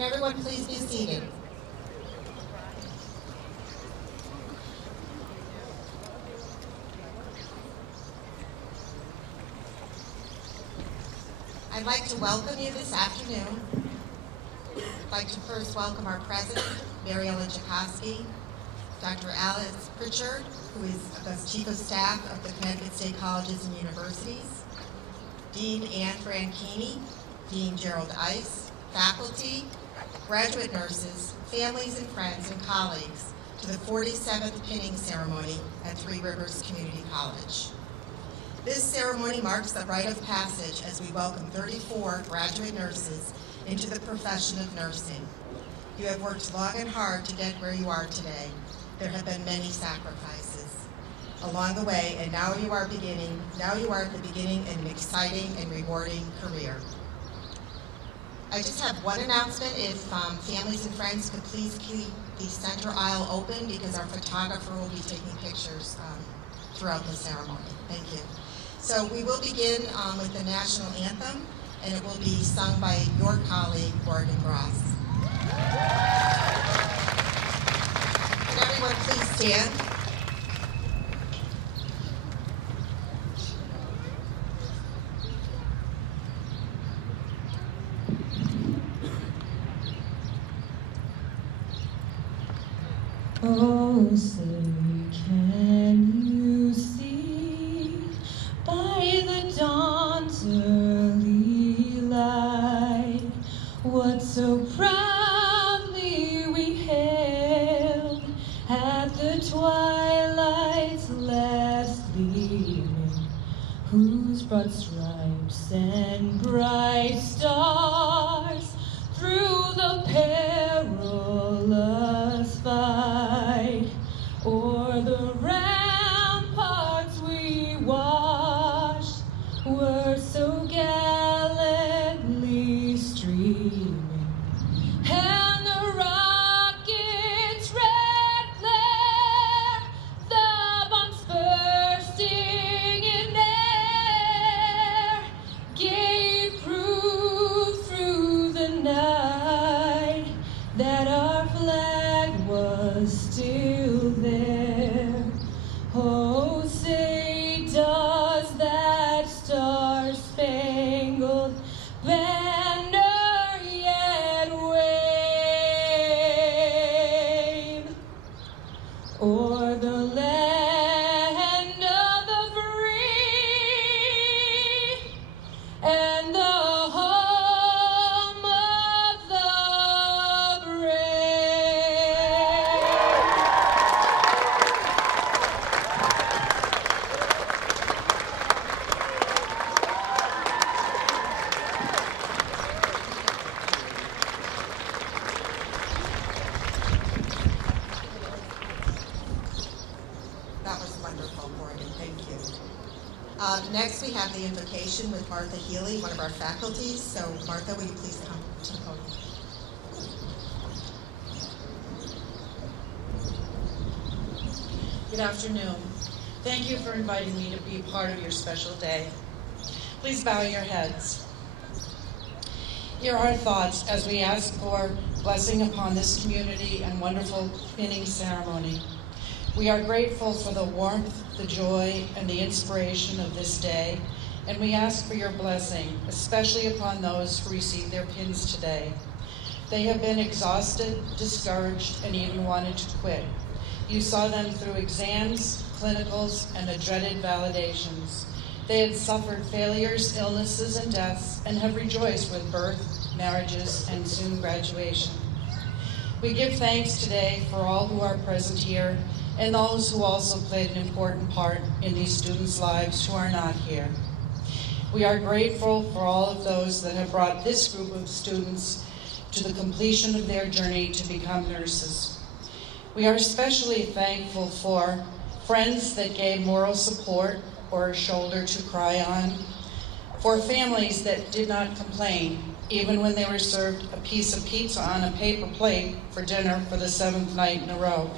Can everyone please be seated? I'd like to welcome you this afternoon. I'd like to first welcome our president, Mary Ellen Czarzasty, Dr. Alice Pritchard, who is the Chief of Staff of the Connecticut State Colleges and Universities, Dean Anne Branchini, Dean Gerald Ice, faculty, graduate nurses, families and friends, and colleagues to the 47th pinning ceremony at Three Rivers Community College. This ceremony marks the rite of passage as we welcome 34 graduate nurses into the profession of nursing. You have worked long and hard to get where you are today. There have been many sacrifices along the way, and now you are at the beginning of an exciting and rewarding career. I just have one announcement. If families and friends could please keep the center aisle open, because our photographer will be taking pictures throughout the ceremony. Thank you. So we will begin with the national anthem, and it will be sung by your colleague, Morgan Gross. Can everyone please stand? Oh, say, can you see by the dawn's early light what so proudly we hailed at the twilight's last gleaming, whose broad stripes and bright stars through the perilous fight o'er the ramparts we watched were so gallantly streaming, and the rocket's red glare, the bombs bursting in air, gave proof through the night that our flag was still there. Oh, say, does that star-spangled banner yet wave o'er the land of the free and the home of the brave? That was wonderful, Morgan. Thank you. Next, we have the invocation with Martha Healy, one of our faculties. So, Martha, will you please come to the podium? Good afternoon. Thank you for inviting me to be a part of your special day. Please bow your heads. Here are our thoughts as we ask for blessing upon this community and wonderful pinning ceremony. We are grateful for the warmth, the joy, and the inspiration of this day, and we ask for your blessing, especially upon those who receive their pins today. They have been exhausted, discouraged, and even wanted to quit. You saw them through exams, clinicals, and the dreaded validations. They had suffered failures, illnesses, and deaths, and have rejoiced with birth, marriages, and soon graduation. We give thanks today for all who are present here, and those who also played an important part in these students' lives who are not here. We are grateful for all of those that have brought this group of students to the completion of their journey to become nurses. We are especially thankful for friends that gave moral support or a shoulder to cry on, for families that did not complain, even when they were served a piece of pizza on a paper plate for dinner for the 7th night in a row.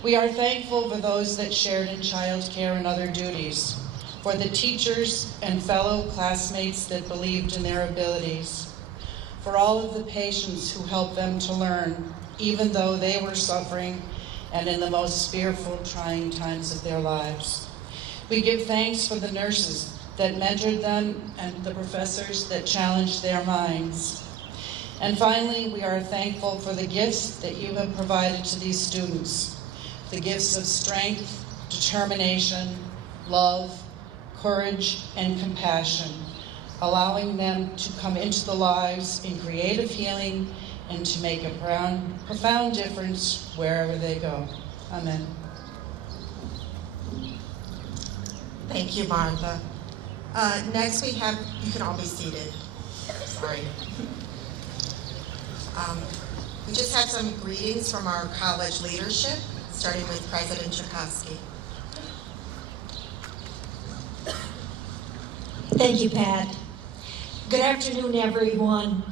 We are thankful for those that shared in childcare and other duties, for the teachers and fellow classmates that believed in their abilities, for all of the patients who helped them to learn, even though they were suffering and in the most fearful, trying times of their lives. We give thanks for the nurses that mentored them and the professors that challenged their minds. And finally, we are thankful for the gifts that you have provided to these students, the gifts of strength, determination, love, courage, and compassion, allowing them to come into the lives in creative healing and to make a profound difference wherever they go. Amen. Thank you, Martha. Next we have, you can all be seated. Sorry. We just have some greetings from our college leadership, starting with President Czarzasty. Thank you, Pat. Good afternoon, everyone.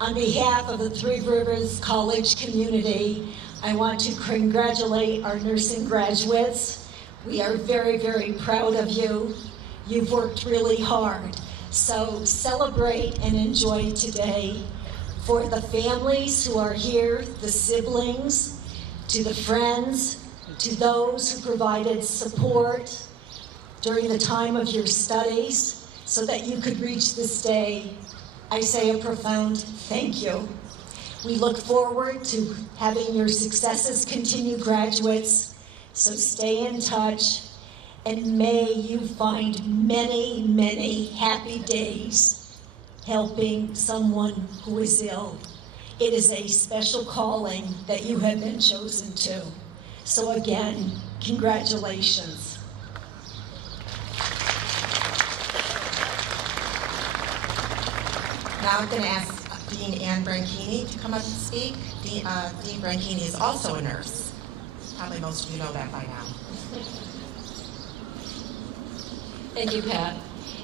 On behalf of the Three Rivers College community, I want to congratulate our nursing graduates. We are very, very proud of you. You've worked really hard. So celebrate and enjoy today. For the families who are here, the siblings, to the friends, to those who provided support during the time of your studies so that you could reach this day, I say a profound thank you. We look forward to having your successes continue, graduates, so stay in touch, and may you find many, many happy days helping someone who is ill. It is a special calling that you have been chosen to. So again, congratulations. Now I'm going to ask Dean Ann Branchini to come up and speak. Dean Branchini is also a nurse. Probably most of you know that by now. Thank you, Pat.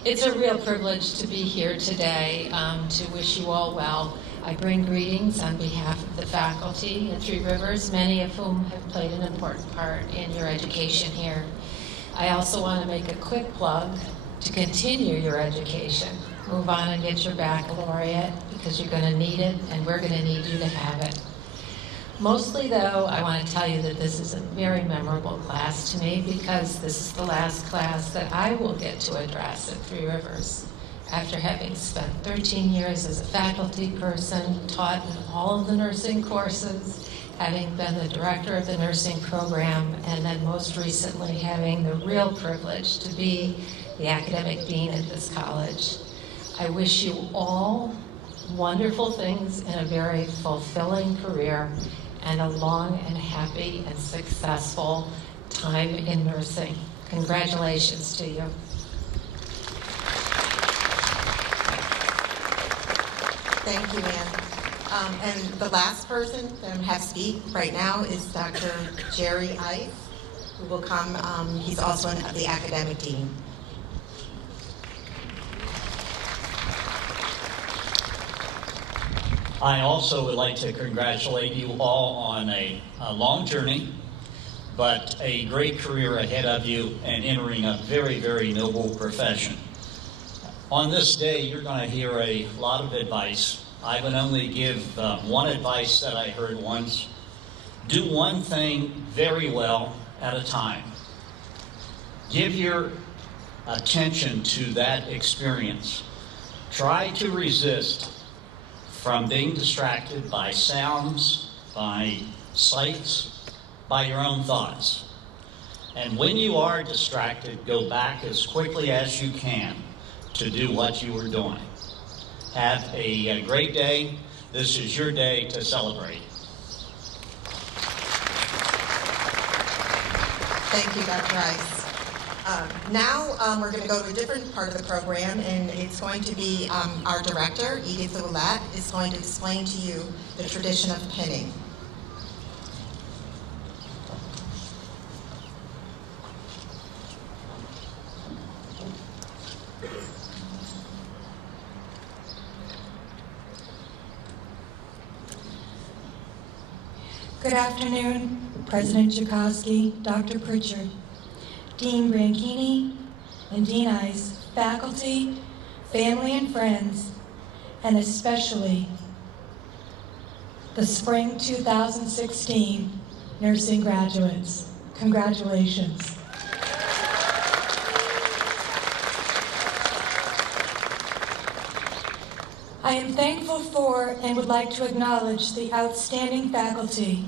It's a real privilege to be here today to wish you all well. I bring greetings on behalf of the faculty at Three Rivers, many of whom have played an important part in your education here. I also want to make a quick plug to continue your education. Move on and get your baccalaureate because you're going to need it and we're going to need you to have it. Mostly, though, I want to tell you that this is a very memorable class to me because this is the last class that I will get to address at Three Rivers. After having spent 13 years as a faculty person, taught in all of the nursing courses, having been the director of the nursing program, and then most recently having the real privilege to be the academic dean at this college. I wish you all wonderful things in a very fulfilling career and a long and happy and successful time in nursing. Congratulations to you. Thank you, Ann. And the last person that I have speak right now is Dr. Jerry Ife, who will come. He's also the academic dean. I also would like to congratulate you all on a long journey, but a great career ahead of you and entering a very, very noble profession. On this day, you're going to hear a lot of advice. I would only give one advice that I heard once. Do one thing very well at a time. Give your attention to that experience. Try to resist from being distracted by sounds, by sights, by your own thoughts. And when you are distracted, go back as quickly as you can to do what you were doing. Have a great day. This is your day to celebrate. Thank you, Dr. Rice. Now we're going to go to a different part of the program, and it's going to be our director, Edith Ouellette, is going to explain to you the tradition of pinning. Good afternoon, President Czarzasty, Dr. Pritchard, Dean Branchini, and Dean Ice, faculty, family and friends, and especially the spring 2016 nursing graduates. Congratulations. I am thankful for and would like to acknowledge the outstanding faculty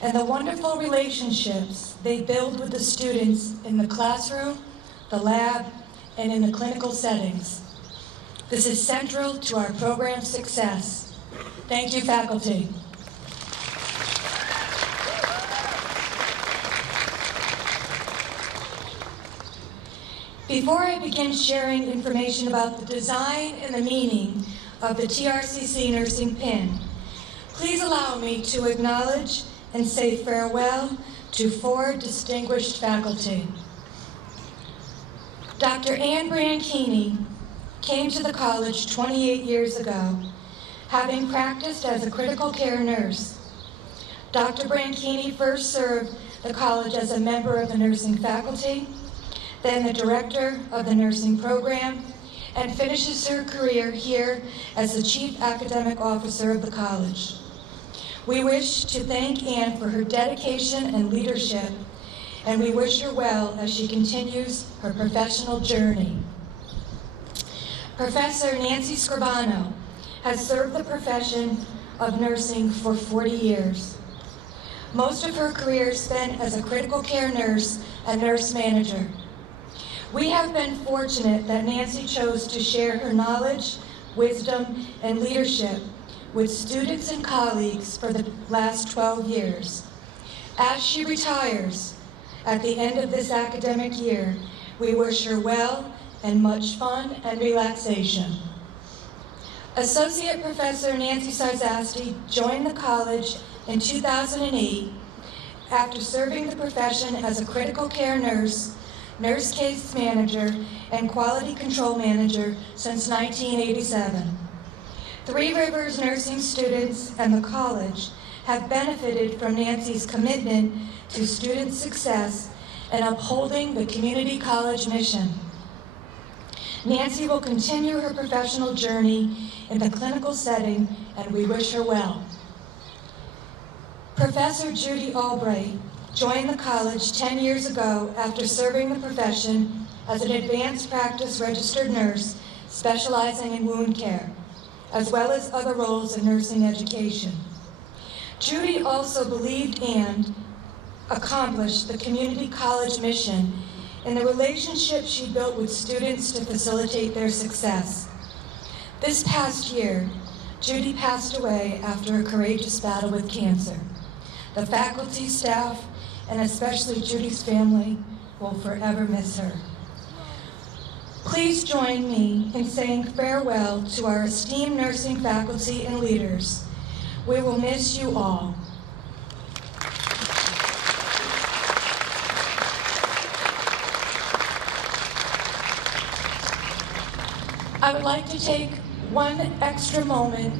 and the wonderful relationships they build with the students in the classroom, the lab, and in the clinical settings. This is central to our program's success. Thank you, faculty. Before I begin sharing information about the design and the meaning of the TRCC nursing pin, please allow me to acknowledge and say farewell to 4 distinguished faculty. Dr. Ann Branchini came to the college 28 years ago, having practiced as a critical care nurse. Dr. Branchini first served the college as a member of the nursing faculty, then the director of the nursing program, and finishes her career here as the chief academic officer of the college. We wish to thank Ann for her dedication and leadership, and we wish her well as she continues her professional journey. Professor Nancy Scrivano has served the profession of nursing for 40 years. Most of her career spent as a critical care nurse and nurse manager. We have been fortunate that Nancy chose to share her knowledge, wisdom, and leadership with students and colleagues for the last 12 years. As she retires at the end of this academic year, we wish her well and much fun and relaxation. Associate Professor Nancy Czarzasty joined the college in 2008 after serving the profession as a critical care nurse, nurse case manager, and quality control manager since 1987. Three Rivers nursing students and the college have benefited from Nancy's commitment to student success and upholding the community college mission. Nancy will continue her professional journey in the clinical setting, and we wish her well. Professor Judy Albright joined the college 10 years ago after serving the profession as an advanced practice registered nurse specializing in wound care, as well as other roles in nursing education. Judy also believed and accomplished the community college mission in the relationship she built with students to facilitate their success. This past year, Judy passed away after a courageous battle with cancer. The faculty, staff, and especially Judy's family will forever miss her. Please join me in saying farewell to our esteemed nursing faculty and leaders. We will miss you all. I would like to take one extra moment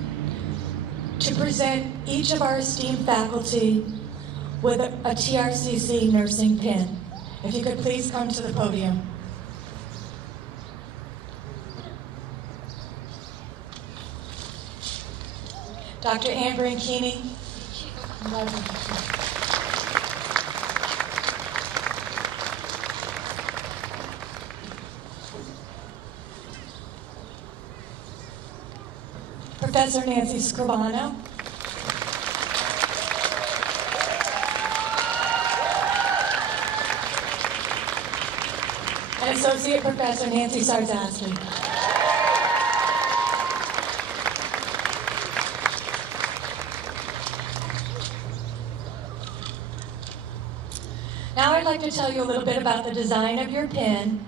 to present each of our esteemed faculty with a TRCC nursing pin. If you could please come to the podium. Dr. Ann Branchini. Professor Nancy Scrivano. And Associate Professor Nancy Czarzasty. Now I'd like to tell you a little bit about the design of your pin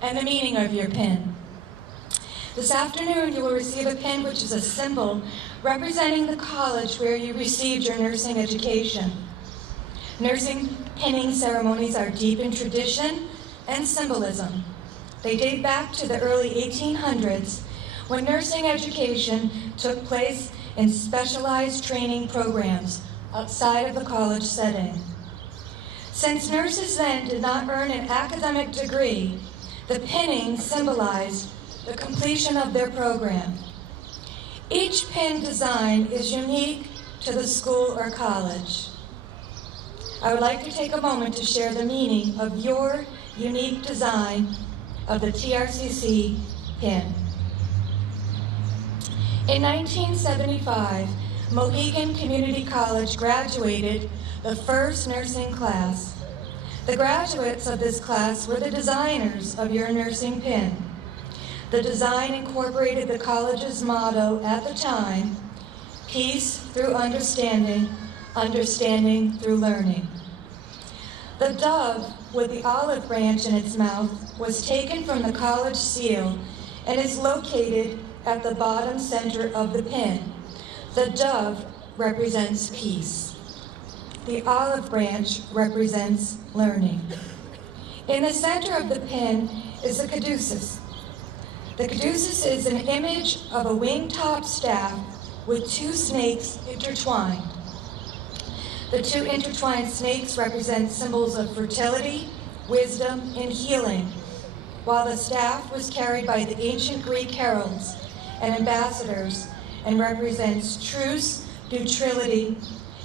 and the meaning of your pin. This afternoon you will receive a pin which is a symbol representing the college where you received your nursing education. Nursing pinning ceremonies are deep in tradition and symbolism. They date back to the early 1800s when nursing education took place in specialized training programs outside of the college setting. Since nurses then did not earn an academic degree, the pinning symbolized the completion of their program. Each pin design is unique to the school or college. I would like to take a moment to share the meaning of your unique design of the TRCC pin. In 1975, Mohegan Community College graduated the first nursing class. The graduates of this class were the designers of your nursing pin. The design incorporated the college's motto at the time, peace through understanding, understanding through learning. The dove with the olive branch in its mouth was taken from the college seal and is located at the bottom center of the pin. The dove represents peace. The olive branch represents learning. In the center of the pin is the caduceus. The caduceus is an image of a wing-top staff with two snakes intertwined. The two intertwined snakes represent symbols of fertility, wisdom, and healing, while the staff was carried by the ancient Greek heralds and ambassadors and represents truce, neutrality,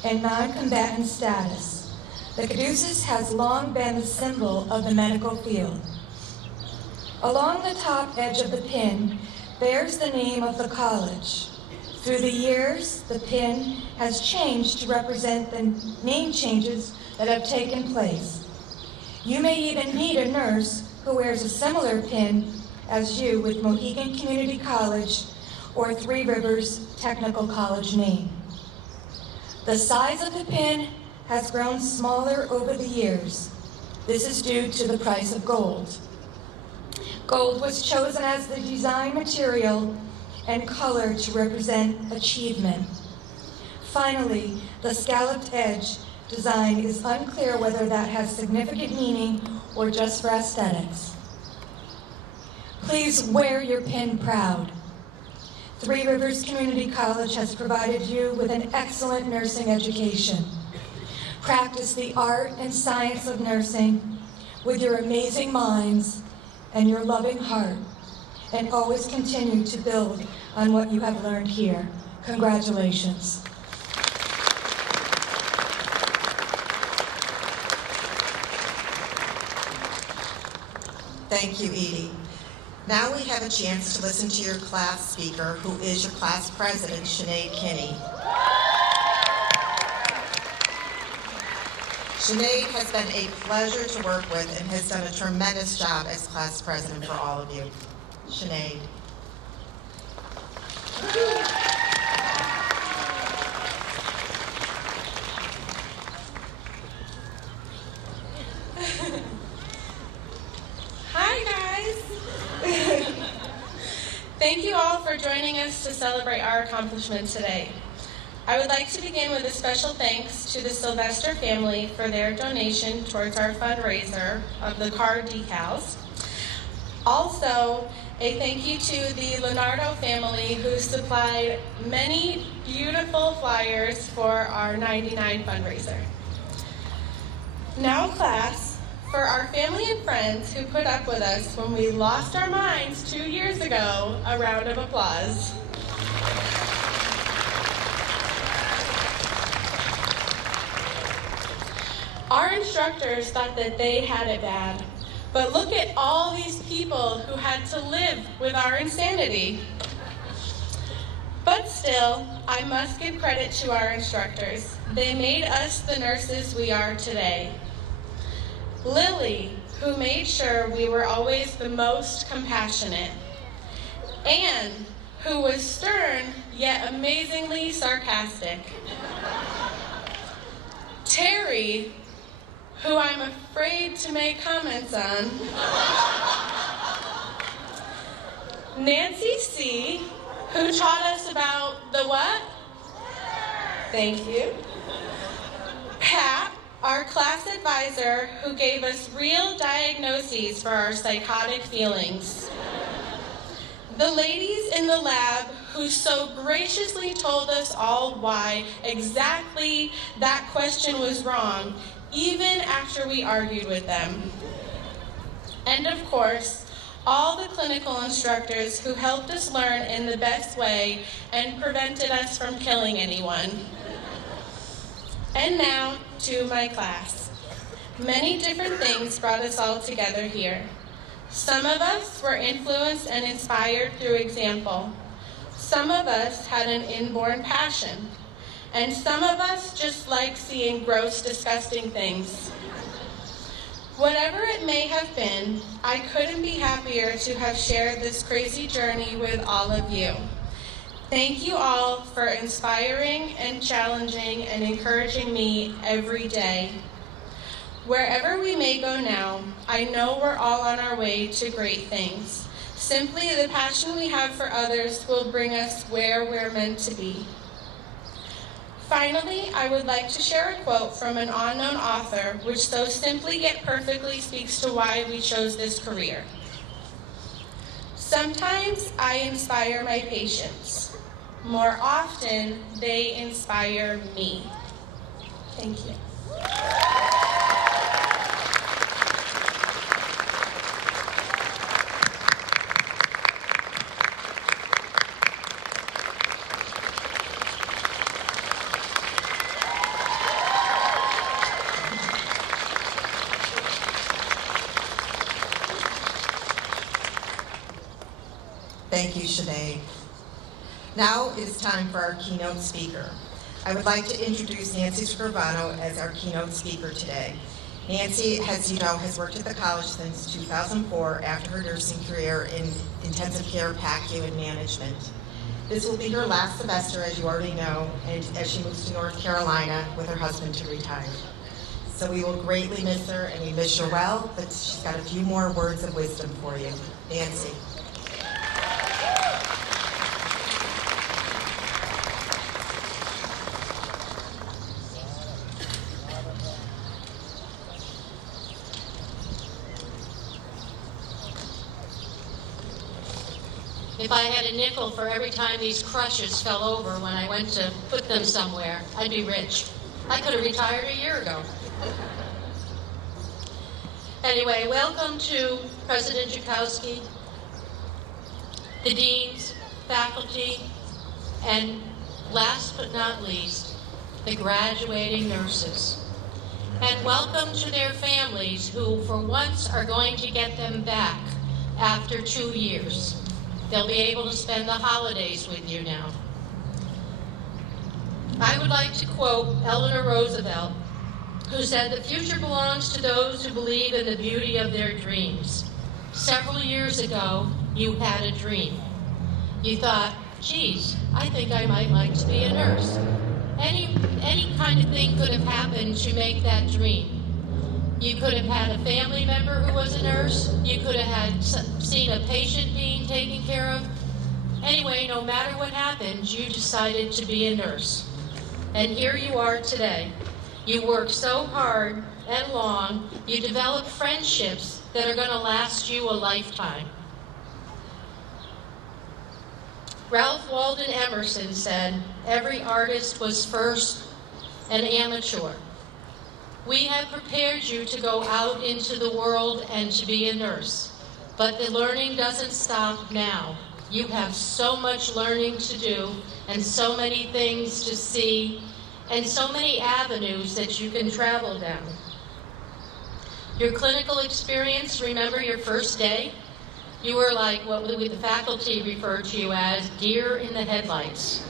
and non-combatant status. The caduceus has long been the symbol of the medical field. Along the top edge of the pin bears the name of the college. Through the years, the pin has changed to represent the name changes that have taken place. You may even meet a nurse who wears a similar pin as you with Mohegan Community College or Three Rivers Technical College name. The size of the pin has grown smaller over the years. This is due to the price of gold. Gold was chosen as the design material and color to represent achievement. Finally, the scalloped edge design is unclear whether that has significant meaning or just for aesthetics. Please wear your pin proud. Three Rivers Community College has provided you with an excellent nursing education. Practice the art and science of nursing with your amazing minds and your loving heart, and always continue to build on what you have learned here. Congratulations. Thank you, Edie. Now we have a chance to listen to your class speaker, who is your class president, Sinead Kinney. Sinead has been a pleasure to work with and has done a tremendous job as class president for all of you. Sinead. Hi, guys. Thank you all for joining us to celebrate our accomplishment today. I would like to begin with a special thanks to the Sylvester family for their donation towards our fundraiser of the car decals. Also, a thank you to the Leonardo family who supplied many beautiful flyers for our 99 fundraiser. Now, class, for our family and friends who put up with us when we lost our minds 2 years ago, a round of applause. Our instructors thought that they had it bad, but look at all these people who had to live with our insanity. But still, I must give credit to our instructors. They made us the nurses we are today. Lily, who made sure we were always the most compassionate. Anne, who was stern yet amazingly sarcastic. Terry, who I'm afraid to make comments on. Nancy C., who taught us about the what? Thank you. Pat, our class advisor, who gave us real diagnoses for our psychotic feelings. The ladies in the lab who so graciously told us all why exactly that question was wrong, even after we argued with them. And of course, all the clinical instructors who helped us learn in the best way and prevented us from killing anyone. And now to my class. Many different things brought us all together here. Some of us were influenced and inspired through example. Some of us had an inborn passion. And some of us just like seeing gross, disgusting things. Whatever it may have been, I couldn't be happier to have shared this crazy journey with all of you. Thank you all for inspiring and challenging and encouraging me every day. Wherever we may go now, I know we're all on our way to great things. Simply the passion we have for others will bring us where we're meant to be. Finally, I would like to share a quote from an unknown author, which so simply yet perfectly speaks to why we chose this career. Sometimes I inspire my patients. More often, they inspire me. Thank you. Thank you, Sinead. Now it is time for our keynote speaker. I would like to introduce Nancy Scrivano as our keynote speaker today. Nancy, as you know, has worked at the college since 2004 after her nursing career in intensive care, PACU, and management. This will be her last semester, as you already know, and as she moves to North Carolina with her husband to retire. So we will greatly miss her, and we wish her well, but she's got a few more words of wisdom for you. Nancy. If I had a nickel for every time these crushes fell over when I went to put them somewhere, I'd be rich. I could have retired a year ago. Anyway, welcome to President Czajkowski, the deans, faculty, and last but not least, the graduating nurses. And welcome to their families who, for once, are going to get them back after 2 years. They'll be able to spend the holidays with you now. I would like to quote Eleanor Roosevelt, who said, "The future belongs to those who believe in the beauty of their dreams." Several years ago, you had a dream. You thought, geez, I think I might like to be a nurse. Any kind of thing could have happened to make that dream. You could have had a family member who was a nurse. You could have seen a patient being taken care of. Anyway, no matter what happened, you decided to be a nurse. And here you are today. You work so hard and long, you develop friendships that are going to last you a lifetime. Ralph Waldo Emerson said, "Every artist was first an amateur." We have prepared you to go out into the world and to be a nurse. But the learning doesn't stop now. You have so much learning to do and so many things to see and so many avenues that you can travel down. Your clinical experience, remember your first day? You were like what the faculty referred to you as deer in the headlights.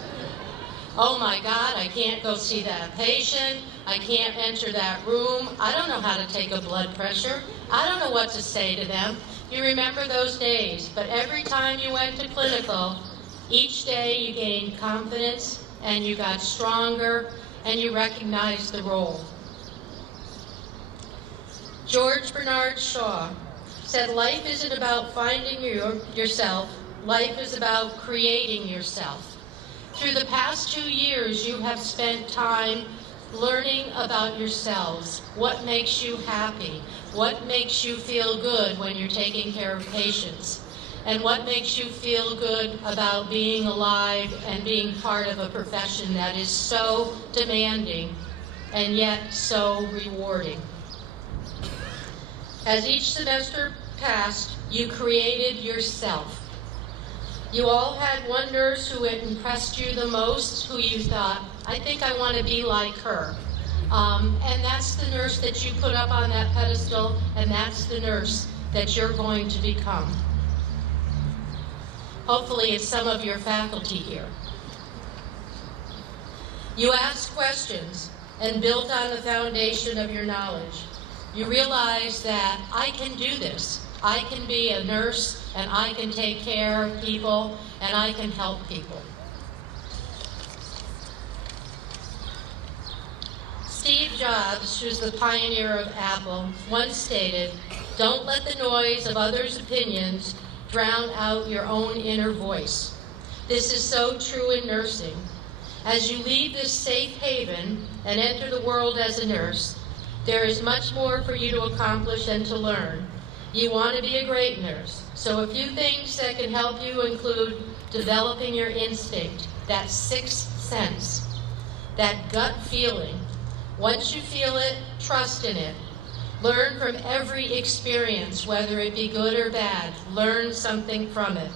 Oh my God, I can't go see that patient. I can't enter that room. I don't know how to take a blood pressure. I don't know what to say to them. You remember those days, but every time you went to clinical, each day you gained confidence and you got stronger and you recognized the role. George Bernard Shaw said, "Life isn't about finding yourself. Life is about creating yourself." Through the past 2 years, you have spent time learning about yourselves. What makes you happy? What makes you feel good when you're taking care of patients? And what makes you feel good about being alive and being part of a profession that is so demanding and yet so rewarding? As each semester passed, you created yourself. You all had one nurse who had impressed you the most, who you thought, I think I want to be like her. And that's the nurse that you put up on that pedestal, and that's the nurse that you're going to become. Hopefully it's some of your faculty here. You ask questions and build on the foundation of your knowledge. You realize that I can do this. I can be a nurse, and I can take care of people, and I can help people. Steve Jobs, who's the pioneer of Apple, once stated, "Don't let the noise of others' opinions drown out your own inner voice." This is so true in nursing. As you leave this safe haven and enter the world as a nurse, there is much more for you to accomplish and to learn. You want to be a great nurse, so a few things that can help you include developing your instinct, that sixth sense, that gut feeling. Once you feel it, trust in it. Learn from every experience, whether it be good or bad. Learn something from it.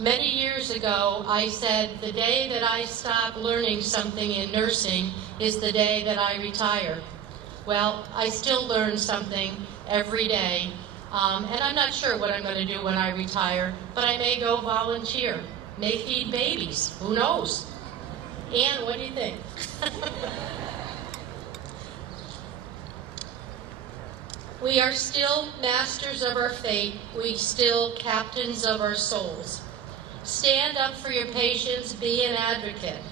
Many years ago, I said, the day that I stop learning something in nursing is the day that I retire. Well, I still learn something every day, and I'm not sure what I'm going to do when I retire, but I may go volunteer, may feed babies, who knows? Anne, what do you think? We are still masters of our fate. We still captains of our souls. Stand up for your patients. Be an advocate.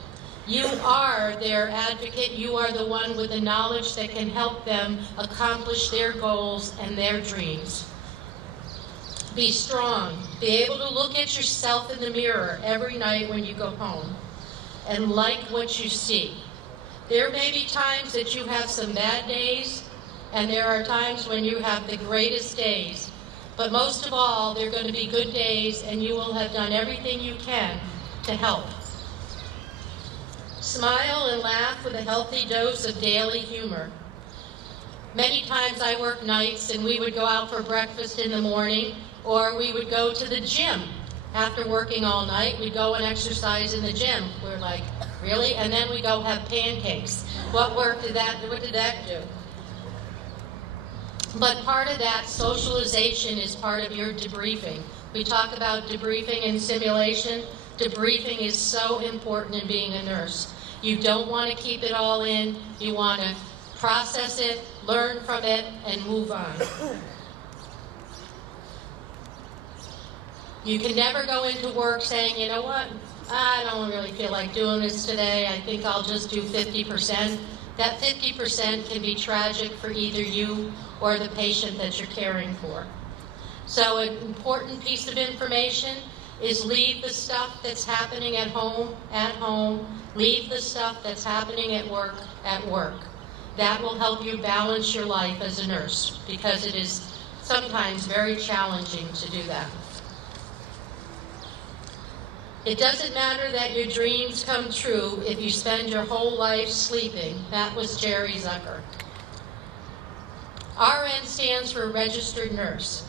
You are their advocate. You are the one with the knowledge that can help them accomplish their goals and their dreams. Be strong. Be able to look at yourself in the mirror every night when you go home and like what you see. There may be times that you have some bad days, and there are times when you have the greatest days. But most of all, they're going to be good days, and you will have done everything you can to help. Smile and laugh with a healthy dose of daily humor. Many times I work nights, and we would go out for breakfast in the morning, or we would go to the gym. After working all night, we'd go and exercise in the gym. We're like, really? And then we go have pancakes. What did that do? But part of that socialization is part of your debriefing. We talk about debriefing and simulation. Debriefing is so important in being a nurse. You don't want to keep it all in. You want to process it, learn from it, and move on. You can never go into work saying, you know what, I don't really feel like doing this today. I think I'll just do 50%. That 50% can be tragic for either you or the patient that you're caring for. So an important piece of information is leave the stuff that's happening at home. Leave the stuff that's happening at work. That will help you balance your life as a nurse, because it is sometimes very challenging to do that. It doesn't matter that your dreams come true if you spend your whole life sleeping. That was Jerry Zucker. RN stands for Registered Nurse.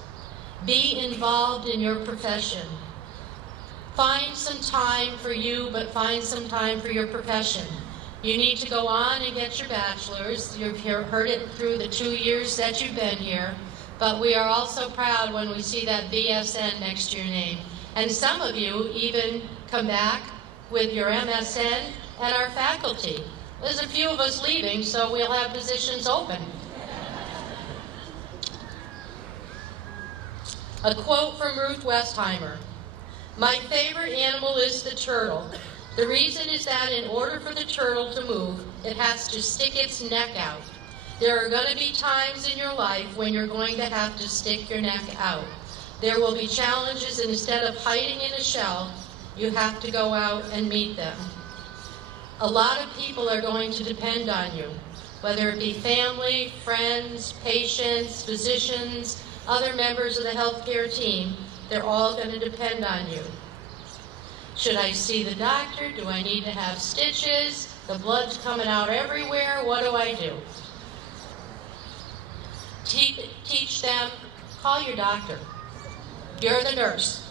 Be involved in your profession. Find some time for you, but find some time for your profession. You need to go on and get your bachelor's. You've heard it through the 2 years that you've been here, but we are also proud when we see that BSN next to your name. And some of you even come back with your MSN and our faculty. There's a few of us leaving, so we'll have positions open. A quote from Ruth Westheimer. "My favorite animal is the turtle. The reason is that in order for the turtle to move, it has to stick its neck out. There are going to be times in your life when you're going to have to stick your neck out. There will be challenges, and instead of hiding in a shell, you have to go out and meet them. A lot of people are going to depend on you, whether it be family, friends, patients, physicians, other members of the healthcare team. They're all going to depend on you. Should I see the doctor? Do I need to have stitches? The blood's coming out everywhere. What do I do? Teach them, call your doctor. You're the nurse."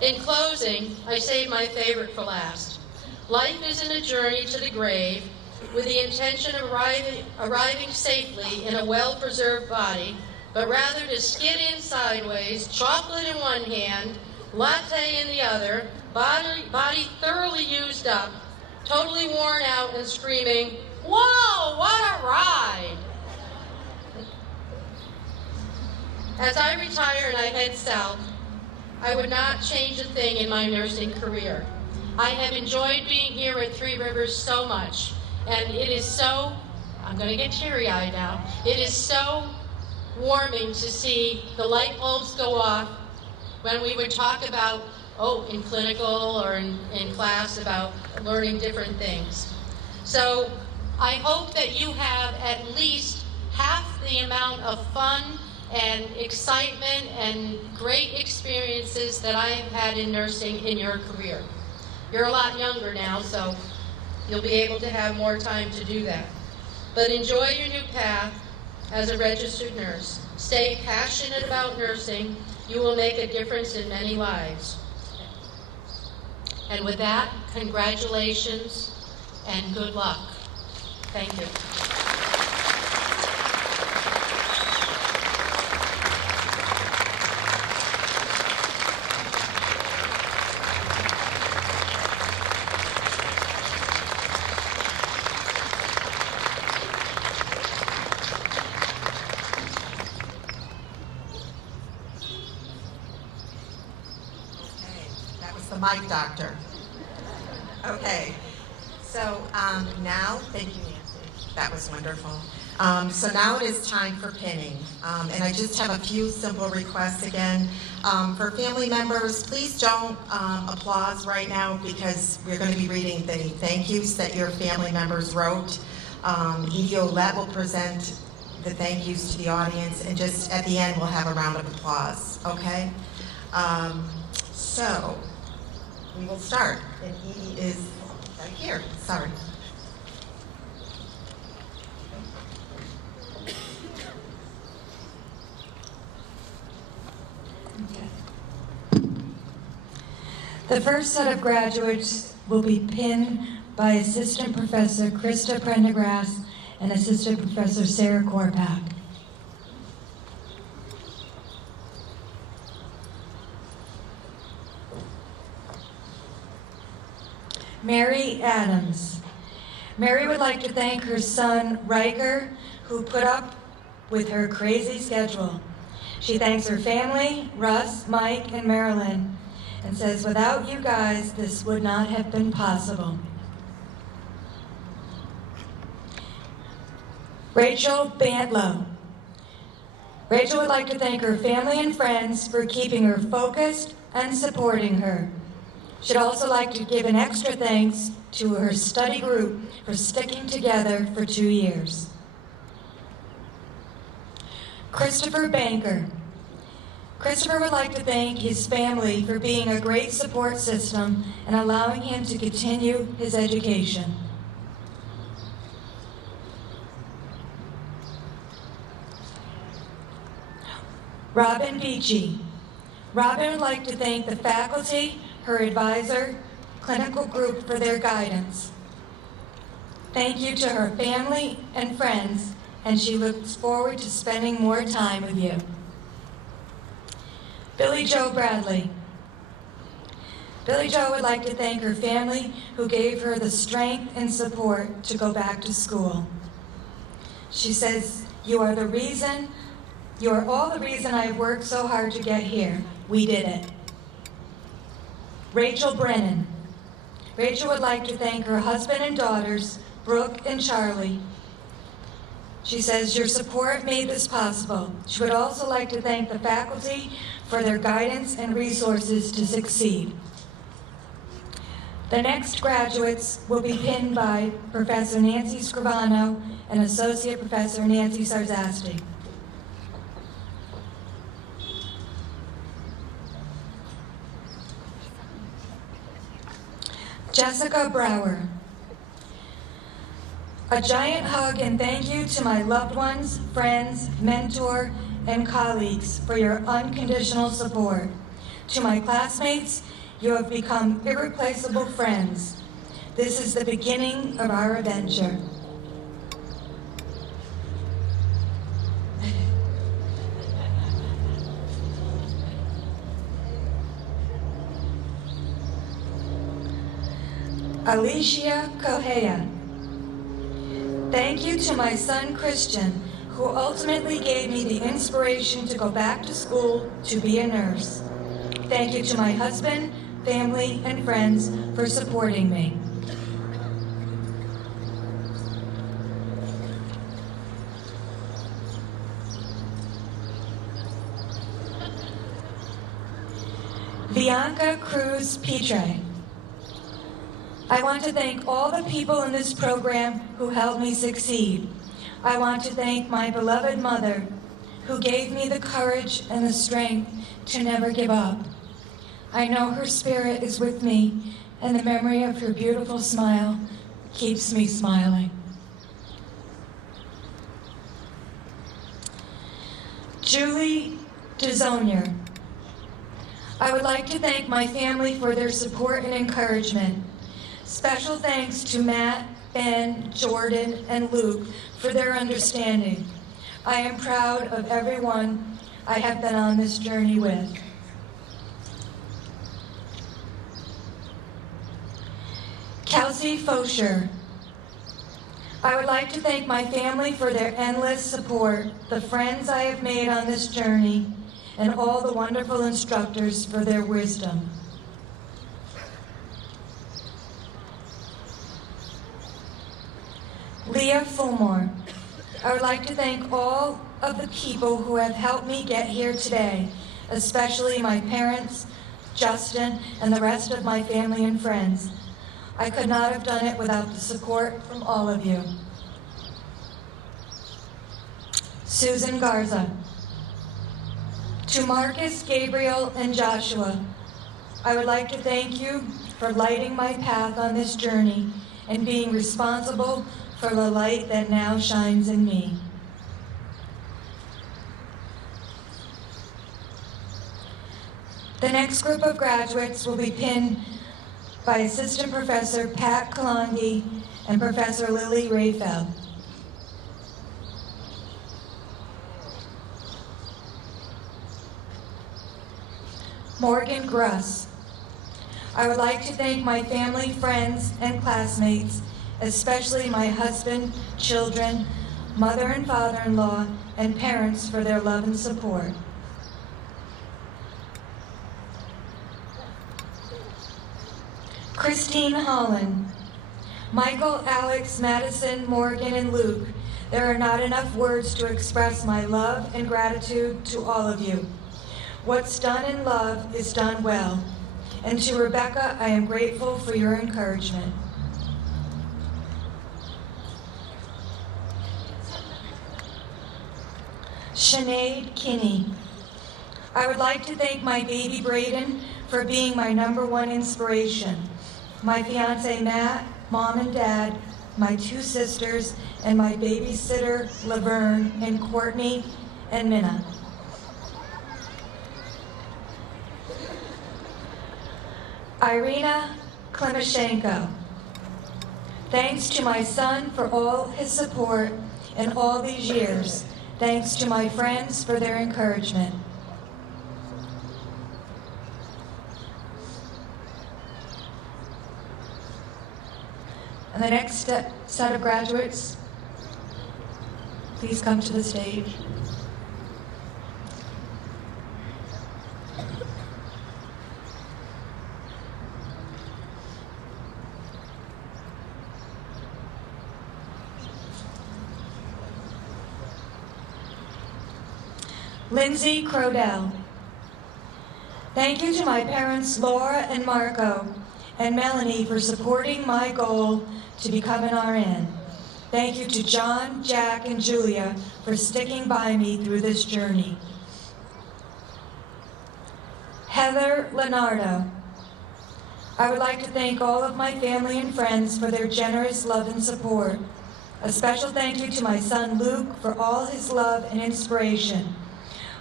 In closing, I saved my favorite for last. Life isn't a journey to the grave. with the intention of arriving safely in a well-preserved body, but rather to skid in sideways, chocolate in one hand, latte in the other, body thoroughly used up, totally worn out and screaming, "Whoa, what a ride!" As I retire and I head south, I would not change a thing in my nursing career. I have enjoyed being here at Three Rivers so much, and it is so, I'm going to get teary-eyed now, it is so warming to see the light bulbs go off when we would talk about, in clinical or in class about learning different things. So I hope that you have at least half the amount of fun and excitement and great experiences that I have had in nursing in your career. You're a lot younger now, so you'll be able to have more time to do that. But enjoy your new path as a registered nurse. Stay passionate about nursing. You will make a difference in many lives. And with that, congratulations and good luck. Thank you. The mic doctor. Okay, so now, thank you, Nancy. That was wonderful. So now it is time for pinning. And I just have a few simple requests again. For family members, please don't applause right now because we're going to be reading the thank yous that your family members wrote. Edie Olette will present the thank yous to the audience, and just at the end we'll have a round of applause, okay? So we will start, and Edie is right here, sorry. The first set of graduates will be pinned by Assistant Professor Krista Prendergrass and Assistant Professor Sarah Korpak. Mary Adams. Mary would like to thank her son, Riker, who put up with her crazy schedule. She thanks her family, Russ, Mike, and Marilyn, and says, without you guys, this would not have been possible. Rachel Bantlow. Rachel would like to thank her family and friends for keeping her focused and supporting her. She'd also like to give an extra thanks to her study group for sticking together for 2 years. Christopher Banker. Christopher would like to thank his family for being a great support system and allowing him to continue his education. Robin Beachy. Robin would like to thank the faculty, her advisor, clinical group for their guidance. Thank you to her family and friends, and she looks forward to spending more time with you. Billy Joe Bradley. Billy Joe would like to thank her family who gave her the strength and support to go back to school. She says, you are all the reason I've worked so hard to get here. We did it. Rachel Brennan. Rachel would like to thank her husband and daughters, Brooke and Charlie. She says, your support made this possible. She would also like to thank the faculty for their guidance and resources to succeed. The next graduates will be pinned by Professor Nancy Scrivano and Associate Professor Nancy Czarzasty. Jessica Brower. A giant hug and thank you to my loved ones, friends, mentor, and colleagues for your unconditional support. To my classmates, you have become irreplaceable friends. This is the beginning of our adventure. Alicia Correa. Thank you to my son Christian, who ultimately gave me the inspiration to go back to school to be a nurse. Thank you to my husband, family, and friends for supporting me. Bianca Cruz Pitre. I want to thank all the people in this program who helped me succeed. I want to thank my beloved mother, who gave me the courage and the strength to never give up. I know her spirit is with me, and the memory of her beautiful smile keeps me smiling. Julie DeZonier. I would like to thank my family for their support and encouragement. Special thanks to Matt, Ben, Jordan, and Luke for their understanding. I am proud of everyone I have been on this journey with. Kelsey Fosher. I would like to thank my family for their endless support, the friends I have made on this journey, and all the wonderful instructors for their wisdom. Leah Fulmore. I would like to thank all of the people who have helped me get here today, especially my parents, Justin, and the rest of my family and friends. I could not have done it without the support from all of you. Susan Garza. To Marcus, Gabriel, and Joshua, I would like to thank you for lighting my path on this journey and being responsible for the light that now shines in me. The next group of graduates will be pinned by Assistant Professor Pat Kalongi and Professor Lily Rayfeld. Morgan Gruss. I would like to thank my family, friends, and classmates, especially my husband, children, mother and father-in-law, and parents for their love and support. Christine Holland. Michael, Alex, Madison, Morgan, and Luke, there are not enough words to express my love and gratitude to all of you. What's done in love is done well. And to Rebecca, I am grateful for your encouragement. Sinead Kinney. I would like to thank my baby Braden for being my #1 inspiration. My fiance Matt, mom and dad, my 2 sisters, and my babysitter Laverne and Courtney and Minna. Irina Klimashenko. Thanks to my son for all his support in all these years. Thanks to my friends for their encouragement. And the next set of graduates, please come to the stage. Lindsay Crodell. Thank you to my parents, Laura and Marco, and Melanie for supporting my goal to become an RN. Thank you to John, Jack, and Julia for sticking by me through this journey. Heather Leonardo. I would like to thank all of my family and friends for their generous love and support. A special thank you to my son Luke for all his love and inspiration.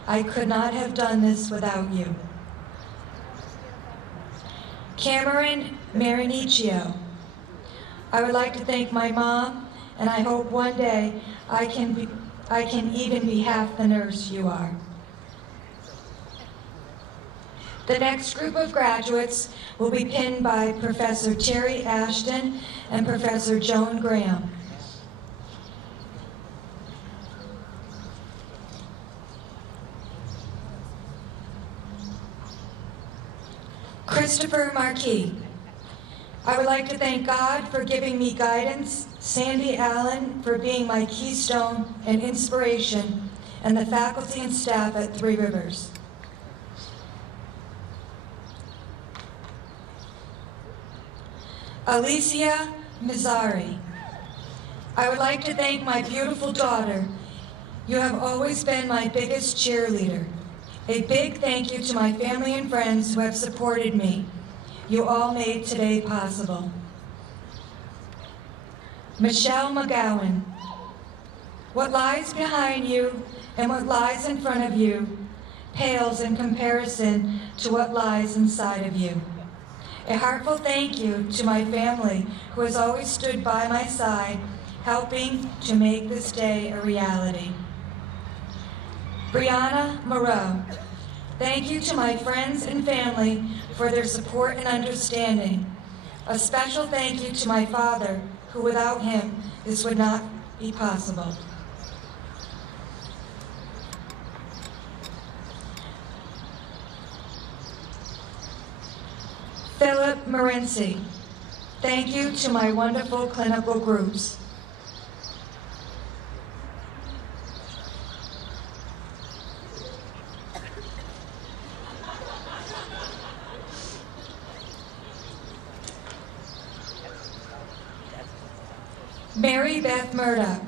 I could not have done this without you. Cameron Marinicchio. I would like to thank my mom, and I hope one day I can even be half the nurse you are. The next group of graduates will be pinned by Professor Terry Ashton and Professor Joan Graham. Christopher Marquis. I would like to thank God for giving me guidance, Sandy Allen for being my keystone and inspiration, and the faculty and staff at Three Rivers. Alicia Mazzari. I would like to thank my beautiful daughter. You have always been my biggest cheerleader. A big thank you to my family and friends who have supported me. You all made today possible. Michelle McGowan. What lies behind you and what lies in front of you pales in comparison to what lies inside of you. A heartfelt thank you to my family who has always stood by my side, helping to make this day a reality. Brianna Moreau. Thank you to my friends and family for their support and understanding. A special thank you to my father, who without him, this would not be possible. Philip Morency. Thank you to my wonderful clinical groups. Mary Beth Murdoch.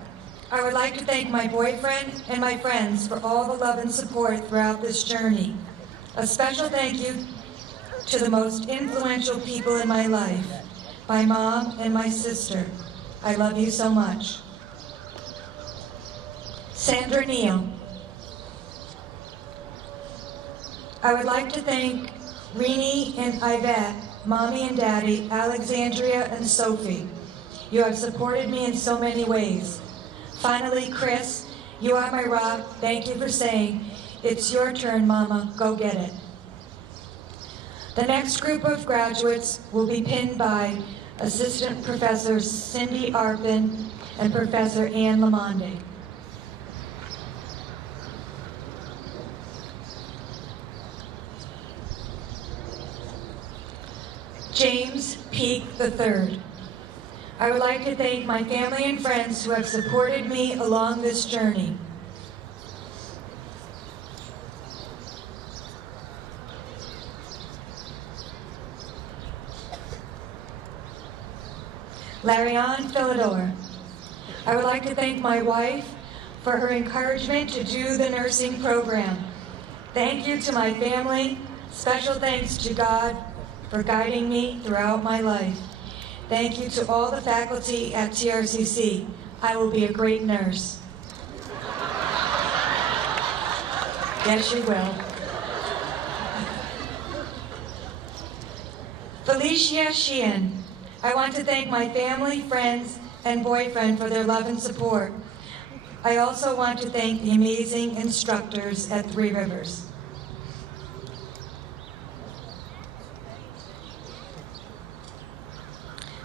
I would like to thank my boyfriend and my friends for all the love and support throughout this journey. A special thank you to the most influential people in my life, my mom and my sister. I love you so much. Sandra Neal. I would like to thank Rini and Yvette, Mommy and Daddy, Alexandria and Sophie. You have supported me in so many ways. Finally, Chris, you are my rock. Thank you for saying, "It's your turn, Mama, go get it." The next group of graduates will be pinned by Assistant Professor Cindy Arpin and Professor Anne Lamonde. James Peake III. I would like to thank my family and friends who have supported me along this journey. Larianne Philidor. I would like to thank my wife for her encouragement to do the nursing program. Thank you to my family. Special thanks to God for guiding me throughout my life. Thank you to all the faculty at TRCC. I will be a great nurse. Yes, you will. Felicia Sheehan. I want to thank my family, friends, and boyfriend for their love and support. I also want to thank the amazing instructors at Three Rivers.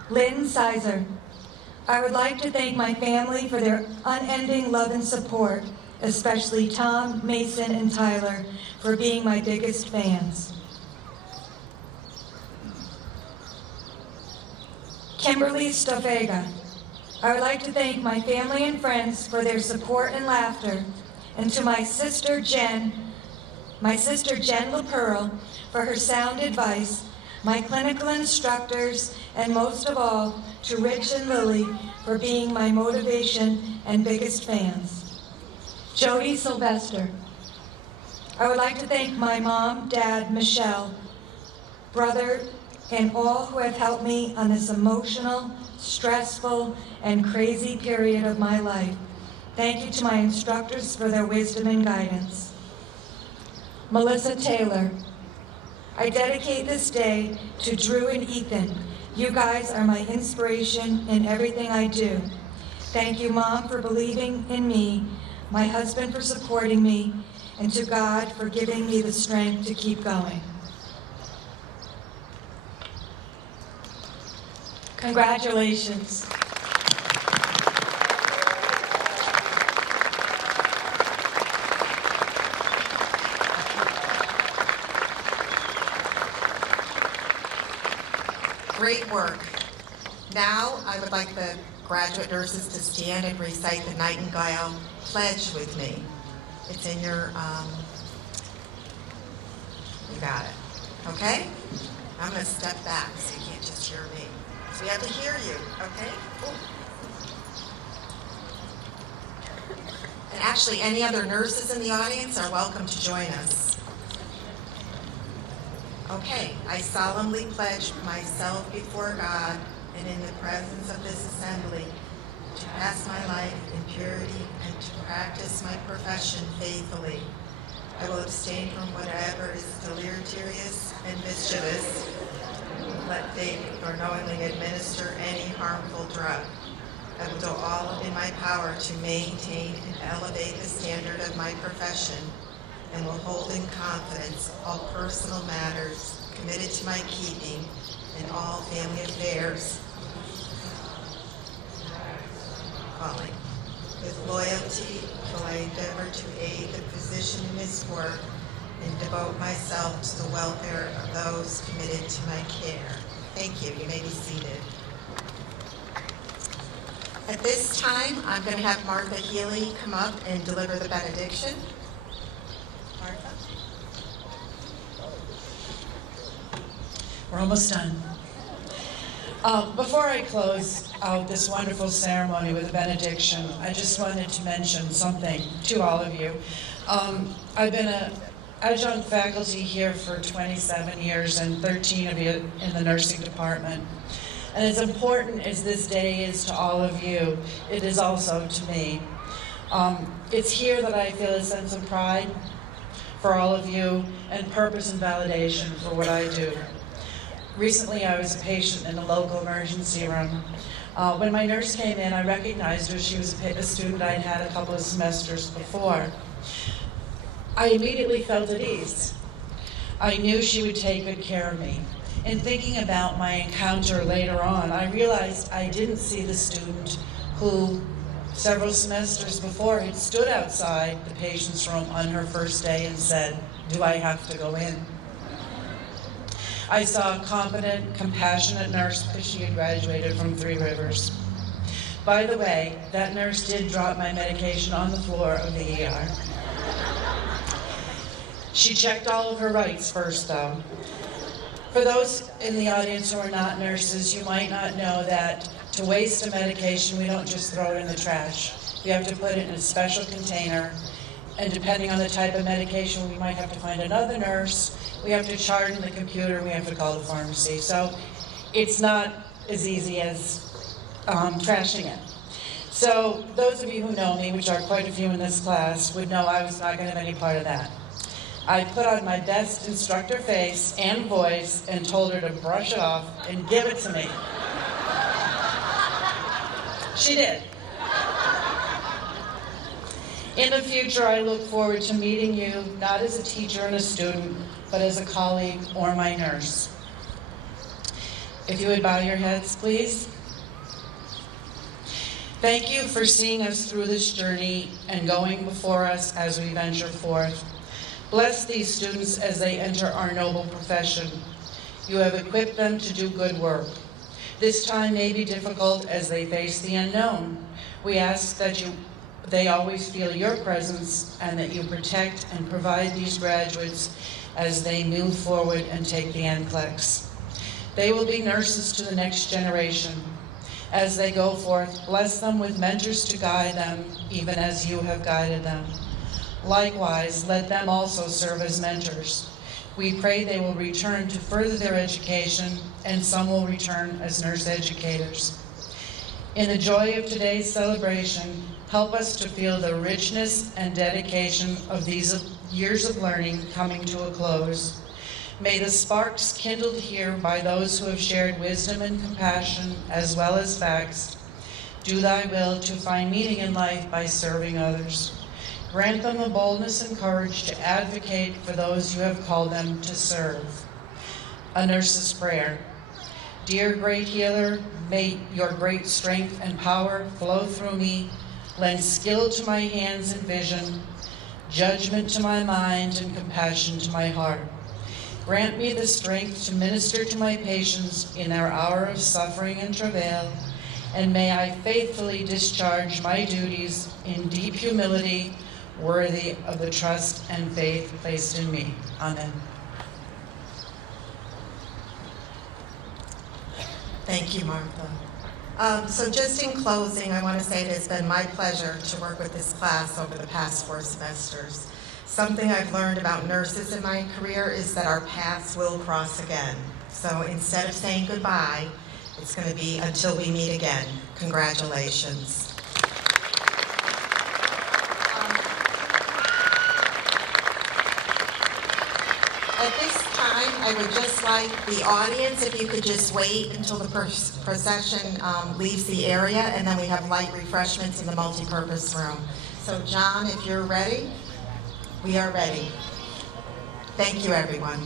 Lynn Sizer. I would like to thank my family for their unending love and support, especially Tom, Mason, and Tyler for being my biggest fans. Kimberly Stofega. I would like to thank my family and friends for their support and laughter, and to my sister Jen LaPearl for her sound advice, my clinical instructors, and most of all, to Rich and Lily for being my motivation and biggest fans. Jody Sylvester. I would like to thank my mom, dad, Michelle, brother, and all who have helped me on this emotional, stressful, and crazy period of my life. Thank you to my instructors for their wisdom and guidance. Melissa Taylor. I dedicate this day to Drew and Ethan. You guys are my inspiration in everything I do. Thank you, Mom, for believing in me, my husband for supporting me, and to God for giving me the strength to keep going. Congratulations. Great work. Now, I would like the graduate nurses to stand and recite the Nightingale Pledge with me. It's in your, you got it, okay? I'm gonna step back so you can't just hear me. So we have to hear you, okay? Cool. And actually, any other nurses in the audience are welcome to join us. Okay, I solemnly pledge myself before God and in the presence of this assembly to pass my life in purity and to practice my profession faithfully. I will abstain from whatever is deleterious and mischievous, let take or knowingly administer any harmful drug. I will do all in my power to maintain and elevate the standard of my profession, and will hold in confidence all personal matters committed to my keeping and all family affairs. Calling. With loyalty will I endeavor to aid the physician in his work and devote myself to the welfare of those committed to my care. Thank you. You may be seated. At this time, I'm going to have Martha Healy come up and deliver the benediction. Martha? We're almost done. Before I close out this wonderful ceremony with a benediction, I just wanted to mention something to all of you. I've been an adjunct faculty here for 27 years and 13 of it in the nursing department. And as important as this day is to all of you, it is also to me. It's here that I feel a sense of pride for all of you and purpose and validation for what I do. Recently, I was a patient in a local emergency room. When my nurse came in, I recognized her. She was a student I'd had a couple of semesters before. I immediately felt at ease. I knew she would take good care of me. In thinking about my encounter later on, I realized I didn't see the student who several semesters before had stood outside the patient's room on her first day and said, "Do I have to go in?" I saw a competent, compassionate nurse because she had graduated from Three Rivers. By the way, that nurse did drop my medication on the floor of the ER. She checked all of her rights first, though. For those in the audience who are not nurses, you might not know that to waste a medication, we don't just throw it in the trash. We have to put it in a special container, and depending on the type of medication, we might have to find another nurse. We have to chart in the computer, we have to call the pharmacy. So it's not as easy as trashing it. So those of you who know me, which are quite a few in this class, would know I was not going to have any part of that. I put on my best instructor face and voice and told her to brush it off and give it to me. She did. In the future, I look forward to meeting you, not as a teacher and a student, but as a colleague or my nurse. If you would bow your heads, please. Thank you for seeing us through this journey and going before us as we venture forth. Bless these students as they enter our noble profession. You have equipped them to do good work. This time may be difficult as they face the unknown. We ask that they always feel your presence and that you protect and provide these graduates as they move forward and take the NCLEX. They will be nurses to the next generation. As they go forth, bless them with mentors to guide them, even as you have guided them. Likewise, let them also serve as mentors. We pray they will return to further their education, and some will return as nurse educators. In the joy of today's celebration, help us to feel the richness and dedication of these years of learning coming to a close. May the sparks kindled here by those who have shared wisdom and compassion, as well as facts, do thy will to find meaning in life by serving others. Grant them the boldness and courage to advocate for those you have called them to serve. A nurse's prayer. Dear great healer, may your great strength and power flow through me, lend skill to my hands and vision, judgment to my mind and compassion to my heart. Grant me the strength to minister to my patients in their hour of suffering and travail, and may I faithfully discharge my duties in deep humility, worthy of the trust and faith placed in me. Amen. Thank you, Martha. So just in closing, I want to say it has been my pleasure to work with this class over the past 4 semesters. Something I've learned about nurses in my career is that our paths will cross again. So instead of saying goodbye, it's going to be until we meet again. Congratulations. At this time, I would just like the audience, if you could just wait until the procession leaves the area, and then we have light refreshments in the multipurpose room. So John, if you're ready, we are ready. Thank you, everyone.